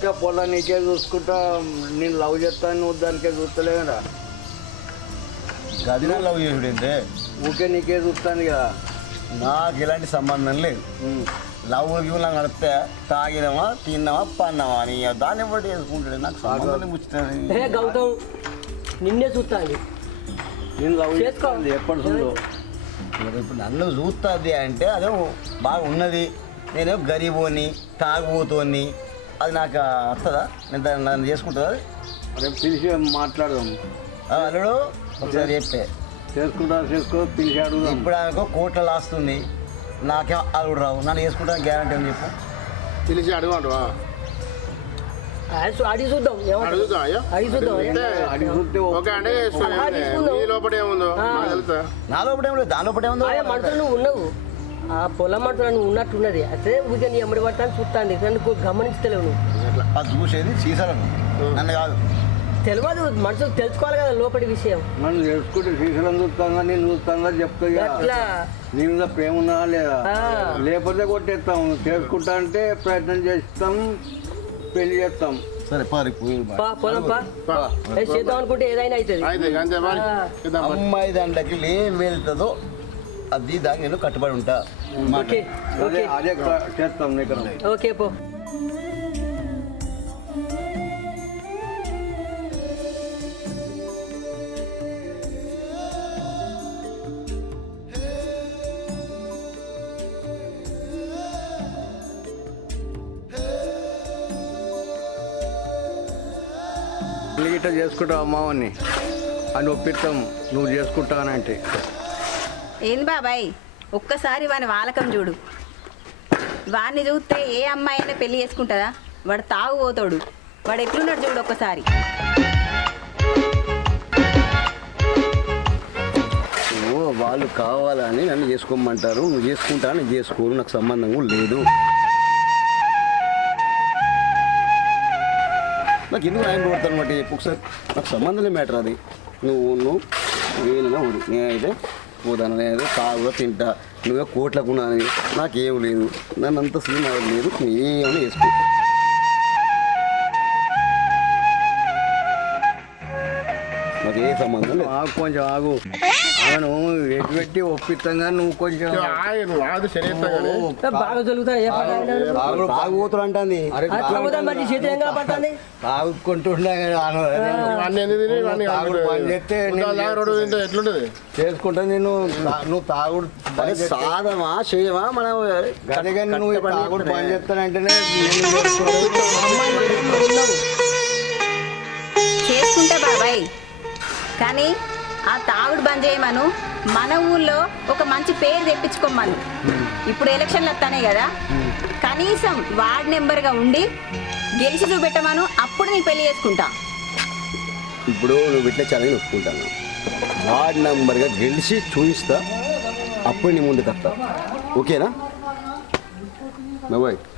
ఊకే పొలా నీకే చూసుకుంటా నేను లవ్ చేస్తాను నువ్వు దానికే చూస్తలేదా గదిలో లవ్ చేసుడేంటే ఊకే నీకే చూస్తాను కదా నాకు ఎలాంటి సంబంధం లేదు. లవ్ గివ్వులా నడిపితే తాగినామా తిన్నామా పన్నామా అని దాన్ని బట్టి చేసుకుంటాడు. నాకు సంబంధం ముచ్చుతుంది. గౌతమ్ నిన్నే చూస్తాను నేను లవ్ చేసుకో. చేస్తాను ఎప్పటి ఉందో ఇప్పుడు నన్ను చూస్తుంది అంటే అదే బాగా ఉన్నది. నేను గరీబోని తాగుబోతోని అది నాకు వస్తుందా? నేను దాన్ని నన్ను చేసుకుంటుందా? రేపు పిలిచి మాట్లాడదాం. అల్లుడు ఒకసారి చెప్తే చేసుకో పిలిచి అడుగుదాం. ఇప్పుడు ఆమెకు కోట్ల లాస్తుంది. నాకేం అల్లుడు రావు. నన్ను చేసుకుంటాను గ్యారంటీ అని చెప్పు. పిలిచి అడగమంటావా? అడిగి చూద్దాం అడిగి చూద్దాం అడిగి చూస్తే ఓకే అంటే మీ లోపల ఏముందో నాకు తెలుసా? నా లోపల ఏం లేదు, దాని లోపల ఏముందో. మనసులో నువ్వు ఉన్నావు, ఆ పొలం మనసులో నువ్వు ఉన్నట్టున్నది. అదే ఊరికే నీ ఎమ్మడి పడతాను చూస్తాను. నన్ను గమనించలేవు నువ్వు. అది చూసేది సీసాలను నన్ను కాదు. తెలియదు, మనుషులు తెలుసుకోవాలి కదా లోపలి విషయం. నన్ను తెలుసుకుంటే శ్రీశైలం చూస్తాగా నేను చూస్తాగా చెప్తా. అట్లా నీ మీద ప్రేమ ఉన్నా లేదా లేకపోతే కొట్టేస్తాం. చేసుకుంటా అంటే ప్రయత్నం చేస్తాం, పెళ్లి చేస్తాం. సరే పారి పొలం చేద్దాం అనుకుంటే ఏదైనా అవుతుంది. అమ్మాయి దాంట్లోకి ఏం వెళ్తుందో అది దానికి నేను కట్టుబడి ఉంటా. ఓకే అదే చేస్తాం నీకు. ఓకే పో. ఇట్లా చేసుకుంటావు అమ్మావని అని ఒప్పిస్తాం. నువ్వు చేసుకుంటానంటే ఏంది బాబాయ్, ఒక్కసారి వాని వాలకం చూడు. వాడిని చూస్తే ఏ అమ్మాయి అయినా పెళ్లి చేసుకుంటుందా? వాడు తాగుపోతాడు. వాడు ఎట్లున్నాడు చూడు ఒక్కసారి. వాళ్ళు కావాలని నన్ను చేసుకోమంటారు. నువ్వు చేసుకుంటా నేను చేసుకోను, నాకు సంబంధం లేదు. నాకు ఎందుకు ఆయన కొడతాను అనమాట ఒకసారి. నాకు సంబంధం మ్యాటర్ అది. నువ్వు నేనైనా ఊరు నేనైతే పోతాను. నేనైతే తాగుగా తింటా. నువ్వే కోట్లకు ఉన్నాను. నాకేం లేదు. నన్ను అంత సీన్ లేదు. నువ్వు ఏమైనా చేసుకో. నాకు ఏ సంబంధం లేదు. కొంచెం ఆగు. అవును ఎటు పెట్టి ఒప్పిస్తాగా నువ్వు కొంచెం బాగా జరుగుతాయి. తాగుపోతాడు అంటుంది. తాగుకుంటుండే ఎట్లుంటది చేసుకుంటా. నువ్వు తాగుడు సాధమా చేయమా మనం గదిగా నువ్వు తాగుడు పని చేస్తానంటేనే చేసుకుంటా బాబాయ్, కానీ ఆ తాగుడు బంద్ చేయమను. మన ఊళ్ళో ఒక మంచి పేరు తెప్పించుకోమను. ఇప్పుడు ఎలక్షన్లు వస్తానే కదా, కనీసం వార్డ్ నెంబర్గా ఉండి గెలిచి చూపెట్టమను. అప్పుడు నేను పెళ్లి చేసుకుంటా. ఇప్పుడు నువ్వు ఇట్లా చాలా ఒప్పుకుంటాను. వార్డ్ నంబర్గా గెలిచి చూపిస్తా. అప్పుడు నీ ముందుకు వస్తా. ఓకేనా?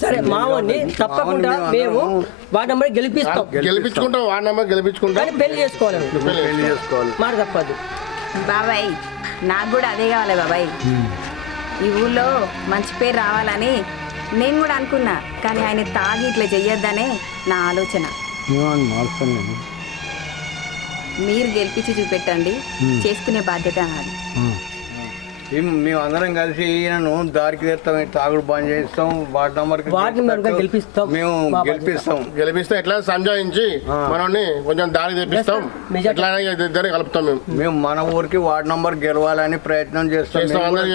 సరే మావని తప్పకుండా మేము వార్డ్ నెంబర్ గెలిపించుకుంటాం. వార్డ్ నెంబర్ గెలిపించుకుంటాం. పెళ్లి చేసుకోవాలి. మాట తప్పదు బాబాయ్. నాకు కూడా అదే కావాలి బాబాయ్. ఈ ఊళ్ళో మంచి పేరు రావాలని నేను కూడా అనుకున్నా, కానీ ఆయన తాగి ఇట్లా చెయ్యొద్దనే నా ఆలోచన. మీరు గెలిపించి చూపెట్టండి, చేసుకునే బాధ్యత నాది. మేము అందరం కలిసి ఈయనను దారికి తెస్తాం. తాగుడు బంద్ చేస్తాం. వార్డ్ నెంబర్ గెలిపిస్తాం. మేము గెలిపిస్తే ఎట్లా సంజాయించి మనల్ని కొంచెం దారి తెప్పిస్తాం. ఎట్లా ఇద్దరిని కలుపుతాం. మేము మన ఊరికి వార్డ్ నెంబర్ గెలవాలని ప్రయత్నం చేస్తాం.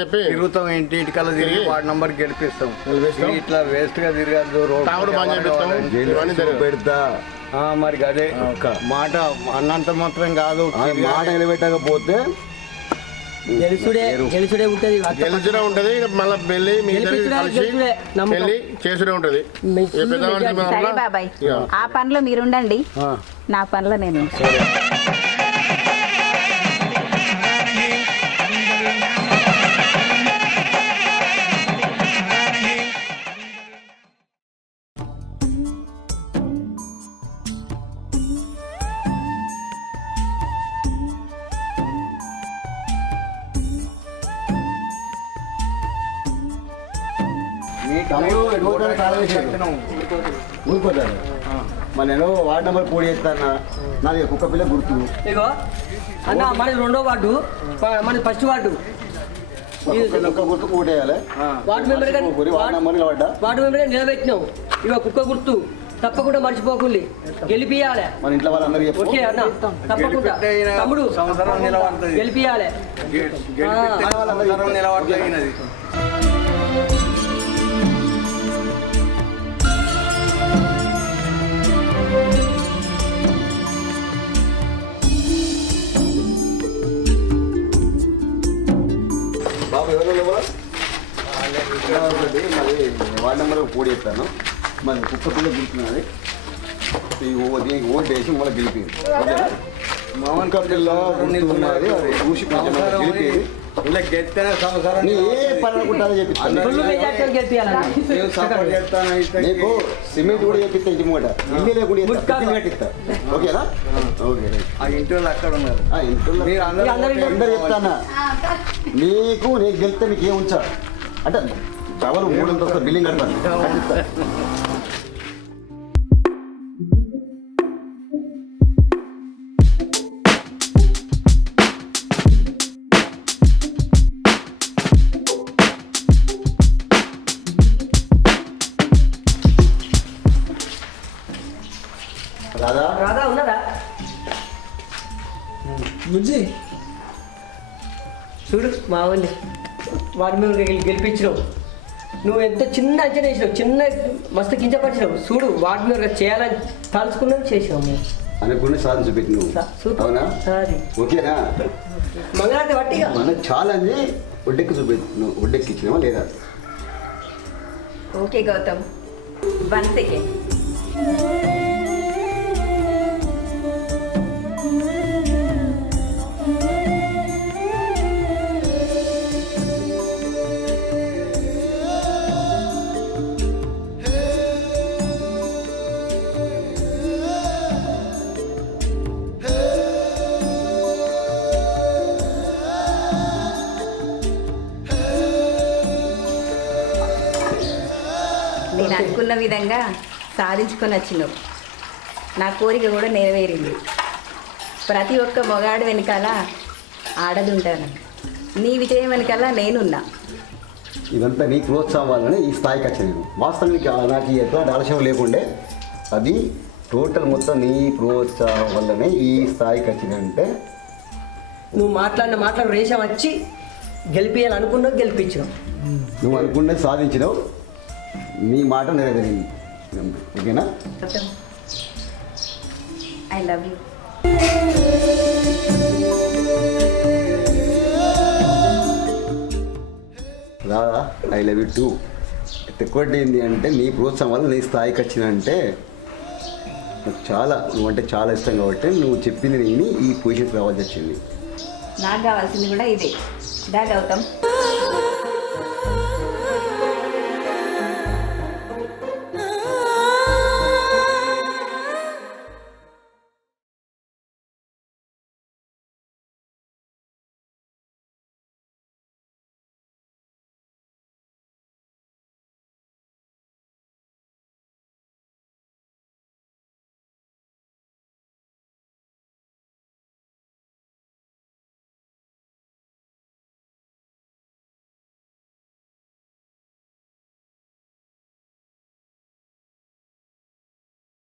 చెప్పి తిరుగుతాం. ఇంటికల్లా తిరిగి వార్డ్ నెంబర్ గెలిపిస్తాం. ఇట్లా వేస్ట్ గా తిరగద్దు. తాగుడు బంద్ చేపిస్తాం. పెడతా. మరి అదే మాట అన్నంత మాత్రం కాదు. మాట నిలబెట్టకపోతే గెలుచుడే ఉంటది. గెలిచుడే ఉంటది. మళ్ళీ పెళ్లి మీ పెళ్లి చేసుడే ఉంటది. సరే బాబాయ్, ఆ పనిలో మీరుండండి, నా పనిలో నేను. పోతాను కాలం ఊరుకోతాను మరి నేను వార్డు నెంబర్ 3 చేస్తాను నాది కుక్క పిల్ల గుర్తు ఇగో అన్న మనది 2వ వార్డు మనది 1st వార్డు కుక్క గుర్తు కూటేయాలి వార్డు మెంబర్ వార్డు నెంబర్ నిలబడ్డా వార్డు మెంబర్ నిలబెట్టినావు ఇగో కుక్క గుర్తు తప్పకుండా మర్చిపోకుండి గెలిపియాలి మన ఇంట్లో వాళ్ళందరూ చెప్పు ఓకే అన్న తప్పకుండా తమ్ముడు సంవత్సరం నిలబడుతుంది గెలిపియాలి నిలబడుతుంది బాబు ఎవరు మరి వార్డు నెంబర్ 3 చేస్తాను మరి కుక్క పిల్ల గుర్తున్నది దీనికి ఓటు వేసి మళ్ళీ గెలిపింది కుక్క పిల్ల గుర్తున్నది అది చూసి గెలిపి ఇలా గెలిస్తేనే సంవత్సరం నీ ఏ పని అనుకుంటారో చెప్పిస్తాను నీకు సిమెంట్ కూడా చెప్పిస్తా ఇంటి మూట ఇల్లు లేకుండా కట్టిస్తా ఓకేనా ఓకే ఆ ఇంటి వాళ్ళు అక్కడ ఉన్నారు ఆ ఇంట్లో మీరు అందరు చెప్తానా నీకు నేను గెలిస్తే మీకు ఏం ఉంచా అంటే డబల్ 3 బిల్డింగ్ కడతాను కట్టిస్తా రాదా రాదా ఉన్నదా బుజ్జి చూడు మా వాళ్ళు వాడి మీద గెలిపించినావు నువ్వు ఎంత చిన్న అంచనా వేసినావు చిన్న మస్తు కించపరిచినావు చూడు వాడి మీద చేయాలని తలుచుకున్నావు చేసినావు మేము అనుకుని సాధన చూపెట్టి నువ్వు అవునా ఓకేనా మంగళారతి వట్టిగా మన ఛాలెంజ్ ఒడ్డెక్కి చూపెట్టి నువ్వు ఒడ్డెక్కి ఇచ్చినావా లేదా ఓకే గౌతమ్ 1 సెకండ్ నేను అనుకున్న విధంగా సాధించుకొని వచ్చినావు నా కోరిక కూడా నెరవేరింది ప్రతి ఒక్క మొగాడు వెనకాల ఆడది ఉంటాను నీ విజయం వెనకాల నేనున్నా ఇదంతా నీ ప్రోత్సాహం వల్లనే ఈ స్థాయికి వచ్చాను వాస్తవానికి నాకు ఎట్లాంటి ఆలస్యం లేకుండే అది టోటల్ మొత్తం నీ ప్రోత్సాహం వల్లనే ఈ స్థాయికి వచ్చిందంటే నువ్వు మాట్లాడిన రేషం వచ్చి గెలిపించాలనుకున్నావు గెలిపించినావు నువ్వు అనుకున్నది సాధించినావు నీ మాట నెరవేరింది ఓకేనా ఐ లవ్ యూ రాదా ఐ లవ్ యూ టూ ఎక్కువటి ఏంటి అంటే నీ ప్రోత్సాహం వల్ల నీ స్థాయికి వచ్చినంటే నాకు చాలా నువ్వంటే చాలా ఇష్టం కాబట్టి నువ్వు చెప్పింది నేను ఈ పొజిషన్కి రావాల్సి వచ్చింది నాకు కావాల్సింది కూడా ఇదే దా గౌతమ్